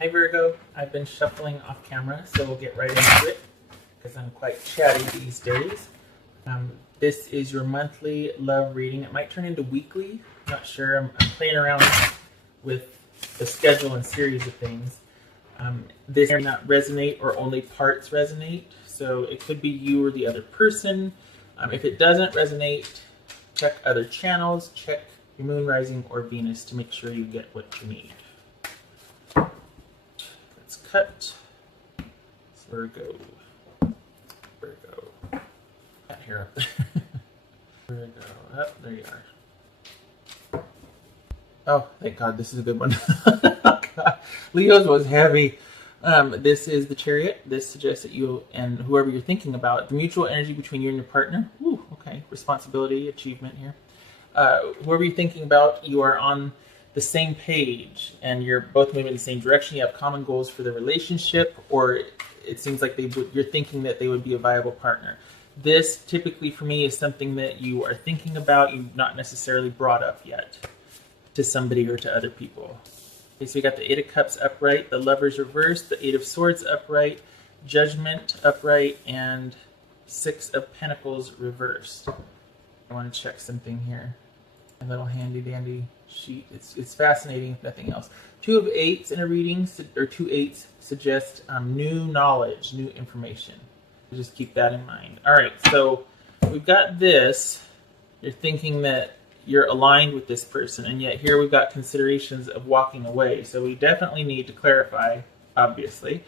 Hi Virgo, I've been shuffling off camera, so we'll get right into it because I'm quite chatty these days. This is your monthly love reading. It might turn into weekly, not sure. I'm playing around with the schedule and series of things. This may not resonate or only parts resonate, so it could be you or the other person. If it doesn't resonate, check other channels, check your moon, rising, or Venus to make sure you get what you need. Let's cut. Virgo. Got here up there. Virgo. Oh, there you are. Oh, thank God, this is a good one. Oh, God. Leo's was heavy. This is the Chariot. This suggests that you and whoever you're thinking about, the mutual energy between you and your partner. Ooh, okay. Responsibility, achievement here. Whoever you're thinking about, you are on the same page and you're both moving in the same direction. You have common goals for the relationship, or it seems like you're thinking that they would be a viable partner. This typically for me is something that you are thinking about, you've not necessarily brought up yet to somebody or to other people. Okay, so we got the Eight of Cups upright, the Lovers reversed, the Eight of Swords upright, Judgment upright, and Six of Pentacles reversed. I want to check something here. A little handy dandy sheet. It's fascinating if nothing else. Two of Eights in a reading, or two Eights suggest new knowledge, new information. Just keep that in mind. All right, so we've got this. You're thinking that you're aligned with this person, and yet here we've got considerations of walking away. So we definitely need to clarify, obviously.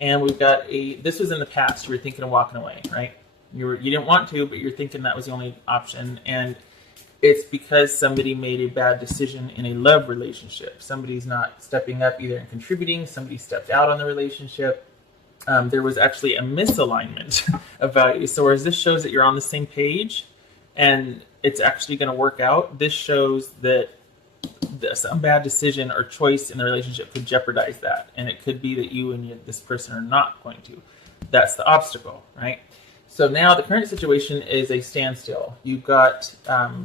And we've got this was in the past. You were thinking of walking away, right? You didn't want to, but you're thinking that was the only option. And it's because somebody made a bad decision in a love relationship. Somebody's not stepping up either and contributing. Somebody stepped out on the relationship. There was actually a misalignment of values. So whereas this shows that you're on the same page and it's actually going to work out, this shows that some bad decision or choice in the relationship could jeopardize that. And it could be that you and this person are not going to. That's the obstacle, right? So now the current situation is a standstill. You've got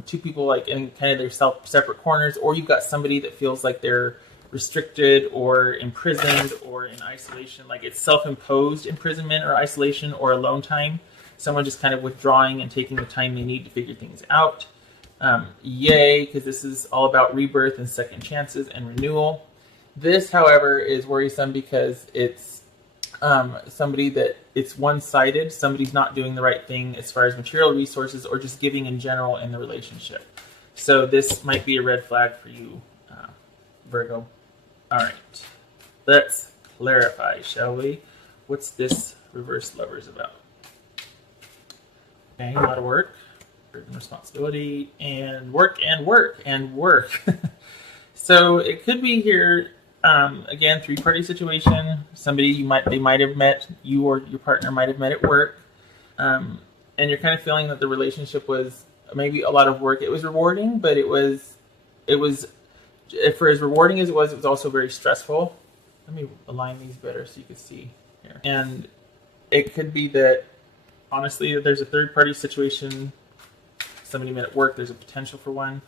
two people like in kind of their separate corners, or you've got somebody that feels like they're restricted or imprisoned or in isolation, like it's self-imposed imprisonment or isolation or alone time. Someone just kind of withdrawing and taking the time they need to figure things out. Yay, because this is all about rebirth and second chances and renewal. This, however, is worrisome because it's somebody that it's one-sided. Somebody's not doing the right thing as far as material resources or just giving in general in the relationship. So this might be a red flag for you, Virgo. All right, let's clarify, shall we? What's this reverse lovers about? Okay, a lot of work, burden, responsibility, and work, and work, and work. So it could be here, again, three-party situation. Somebody they might have met, you or your partner might have met at work, and you're kind of feeling that the relationship was maybe a lot of work. It was rewarding, but it was for as rewarding as it was also very stressful. Let me align these better so you can see here. And it could be that, honestly, there's a third-party situation. Somebody met at work. There's a potential for one.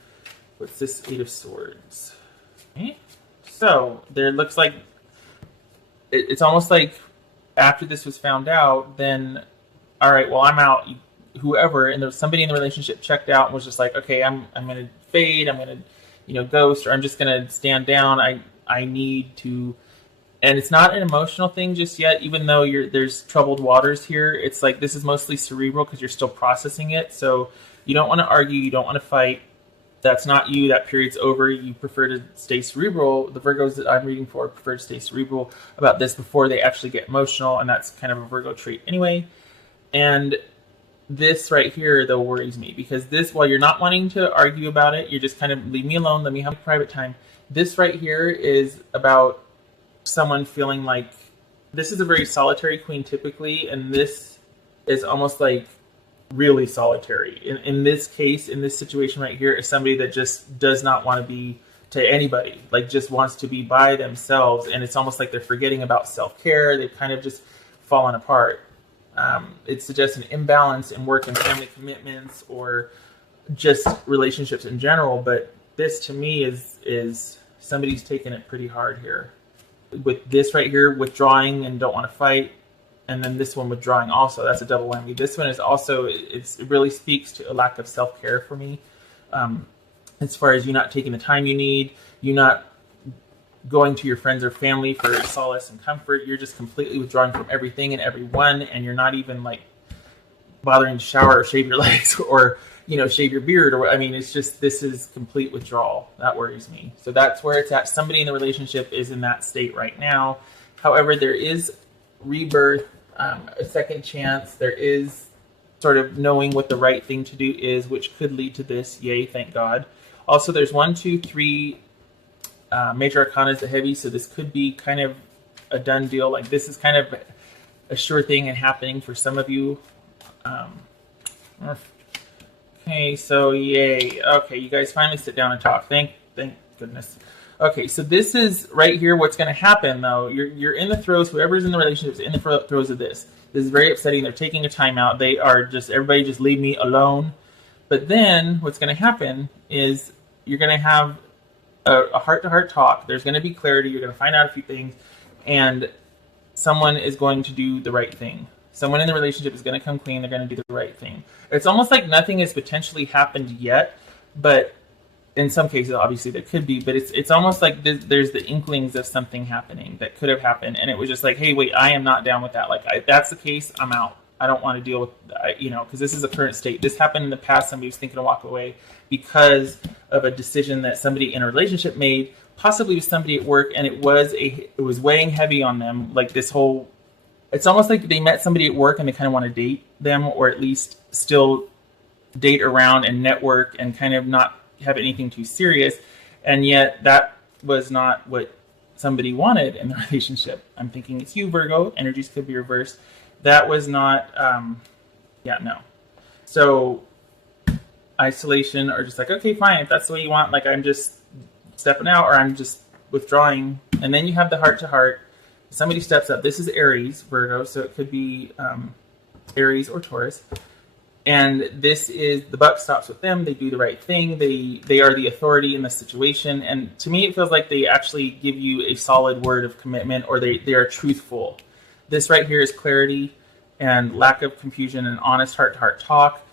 What's this Eight of Swords? Okay. So there looks like it's almost like after this was found out, then, all right, well, I'm out. Whoever, and there was somebody in the relationship checked out and was just like, okay, I'm going to fade. I'm going to ghost, or I'm just going to stand down. I need to, and it's not an emotional thing just yet, even though there's troubled waters here. It's like this is mostly cerebral because you're still processing it. So you don't want to argue. You don't want to fight. That's not you. That period's over. You prefer to stay cerebral. The Virgos that I'm reading for prefer to stay cerebral about this before they actually get emotional, and that's kind of a Virgo trait anyway. And this right here, though, worries me because this, while you're not wanting to argue about it, you're just kind of leave me alone, let me have private time. This right here is about someone feeling like this is a very solitary queen typically, and this is almost like really solitary. In this case, in this situation right here, is somebody that just does not want to be to anybody, like just wants to be by themselves, and it's almost like they're forgetting about self-care. They've kind of just fallen apart. It suggests an imbalance in work and family commitments or just relationships in general. But this to me is somebody's taking it pretty hard here. with this right here, withdrawing and don't want to fight, and then this one withdrawing also. That's a double whammy. This one is also, it really speaks to a lack of self-care for me. As far as you not taking the time you need, you not going to your friends or family for solace and comfort. You're just completely withdrawing from everything and everyone, and you're not even like bothering to shower or shave your legs or, you know, shave your beard. Or I mean, it's just, this is complete withdrawal. That worries me. So that's where it's at. Somebody in the relationship is in that state right now. However, there is rebirth, a second chance. There is sort of knowing what the right thing to do is, which could lead to this. Yay, thank God. Also, there's 1, 2, 3 major arcana is the heavy, so this could be kind of a done deal. Like, this is kind of a sure thing and happening for some of you. Okay, so yay. Okay, you guys finally sit down and talk. Thank goodness. Okay, so this is right here what's going to happen, though. You're in the throes. Whoever's in the relationship is in the throes of this. This is very upsetting. They're taking a timeout. They are just, everybody just leave me alone. But then what's going to happen is you're going to have a heart-to-heart talk. There's going to be clarity. You're going to find out a few things. And someone is going to do the right thing. Someone in the relationship is going to come clean. They're going to do the right thing. It's almost like nothing has potentially happened yet, but in some cases, obviously, there could be. But it's almost like there's the inklings of something happening that could have happened, and it was just like, hey, wait, I am not down with that. Like, if that's the case, I'm out. I don't want to deal with, because this is a current state. This happened in the past. Somebody was thinking to walk away because of a decision that somebody in a relationship made, possibly with somebody at work, and it was weighing heavy on them. Like this whole, it's almost like they met somebody at work and they kind of want to date them, or at least still date around and network and kind of not have anything too serious. And yet that was not what somebody wanted in the relationship. I'm thinking it's you, Virgo. Energies could be reversed. That was not, no. So isolation, or just like, okay, fine, if that's the way you want, like I'm just stepping out, or I'm just withdrawing. And then you have the heart-to-heart. Somebody steps up. This is Aries, Virgo, so it could be Aries or Taurus. And this is, the buck stops with them. They do the right thing. They are the authority in the situation. And to me, it feels like they actually give you a solid word of commitment, or they are truthful. This right here is clarity and lack of confusion and honest heart-to-heart talk,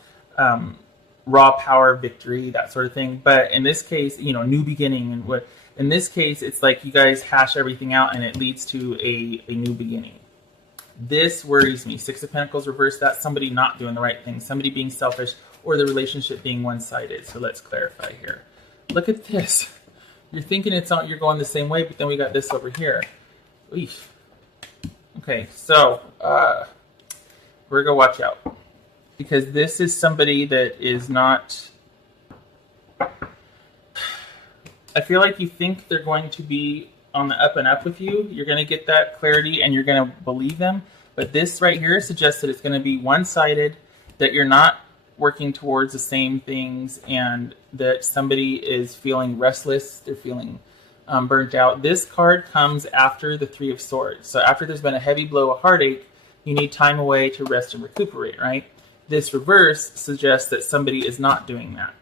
raw power, victory, that sort of thing. But in this case, new beginning. And in this case, it's like you guys hash everything out and it leads to a new beginning. This worries me. 6 of Pentacles reversed. That's somebody not doing the right thing, somebody being selfish, or the relationship being one-sided. So let's clarify here. Look at this. You're thinking you're going the same way, but then we got this over here. Eesh. Okay, so Virgo, watch out. Because this is somebody that is not... I feel like you think they're going to be on the up and up with you. You're going to get that clarity and you're going to believe them. But this right here suggests that it's going to be one-sided, that you're not working towards the same things, and that somebody is feeling restless. They're feeling burnt out. This card comes after the 3 of Swords. So after there's been a heavy blow, a heartache, you need time away to rest and recuperate, right? This reverse suggests that somebody is not doing that.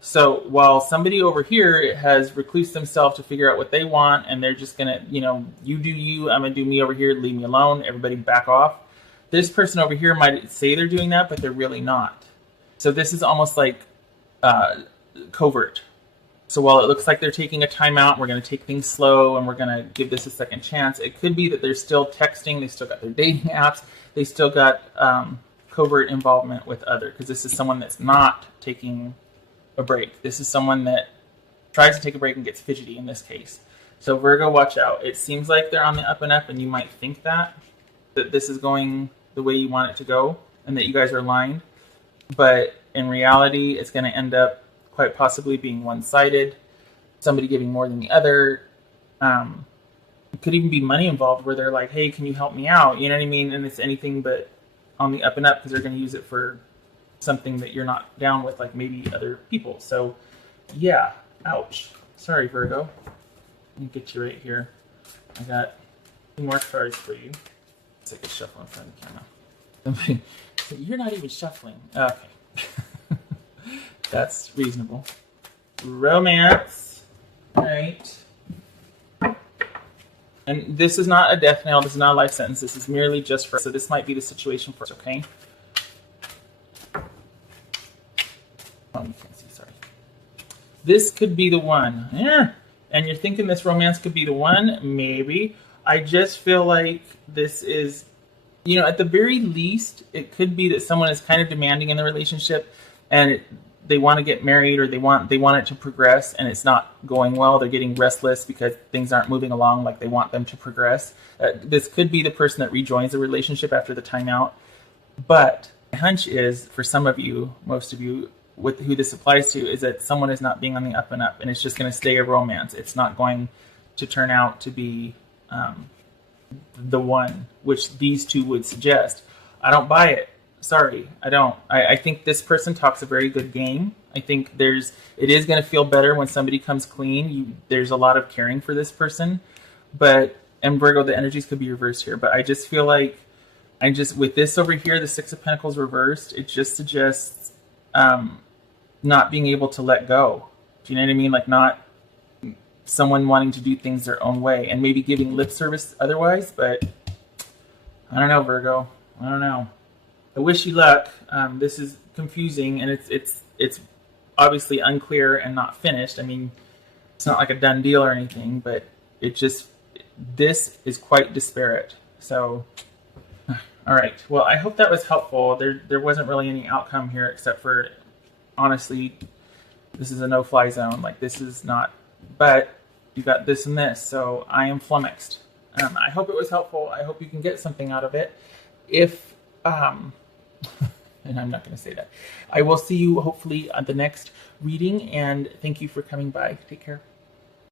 So while somebody over here has reclused themselves to figure out what they want, and they're just going to, you do you, I'm going to do me over here, leave me alone, everybody back off. This person over here might say they're doing that, but they're really not. So this is almost like covert. So while it looks like they're taking a timeout, we're going to take things slow and we're going to give this a second chance, it could be that they're still texting, they still got their dating apps, they still got covert involvement with others, because this is someone that's not taking a break. This is someone that tries to take a break and gets fidgety in this case. So Virgo, watch out. It seems like they're on the up and up, and you might think that this is going the way you want it to go and that you guys are aligned. But in reality, it's going to end up quite possibly being one-sided, somebody giving more than the other. It could even be money involved where they're like, hey, can you help me out? You know what I mean? And it's anything but on the up and up, because they're going to use it for something that you're not down with, like maybe other people. So yeah, ouch. Sorry, Virgo. Let me get you right here. I got 2 more cards for you. It's like a shuffle in front of the camera. So you're not even shuffling. Okay. That's reasonable. Romance. All right. And this is not a death knell. This is not a life sentence. This is merely just for... So this might be the situation for us, okay? Oh, you can't see, sorry. This could be the one. Yeah. And you're thinking this romance could be the one? Maybe. I just feel like this is... You know, at the very least, it could be that someone is kind of demanding in the relationship and they want to get married, or they want it to progress, and it's not going well. They're getting restless because things aren't moving along like they want them to progress. This could be the person that rejoins the relationship after the timeout. But my hunch is, for some of you, most of you, with who this applies to, is that someone is not being on the up and up, and it's just going to stay a romance. It's not going to turn out to be the one, which these two would suggest. I don't buy it. Sorry, I don't. I think this person talks a very good game. I think it is going to feel better when somebody comes clean. There's a lot of caring for this person, and Virgo, the energies could be reversed here. But I just feel like with this over here, the Six of Pentacles reversed, it just suggests not being able to let go. Do you know what I mean? Like not someone wanting to do things their own way and maybe giving lip service otherwise. But I don't know, Virgo. I don't know. I wish you luck. This is confusing, and it's obviously unclear and not finished. I mean, it's not like a done deal or anything, but this is quite disparate. So, all right. Well, I hope that was helpful. There wasn't really any outcome here except for, honestly, this is a no-fly zone. Like, this is not, but you got this and this, so I am flummoxed. I hope it was helpful. I hope you can get something out of it. And I'm not going to say that. I will see you hopefully at the next reading, and thank you for coming by. Take care.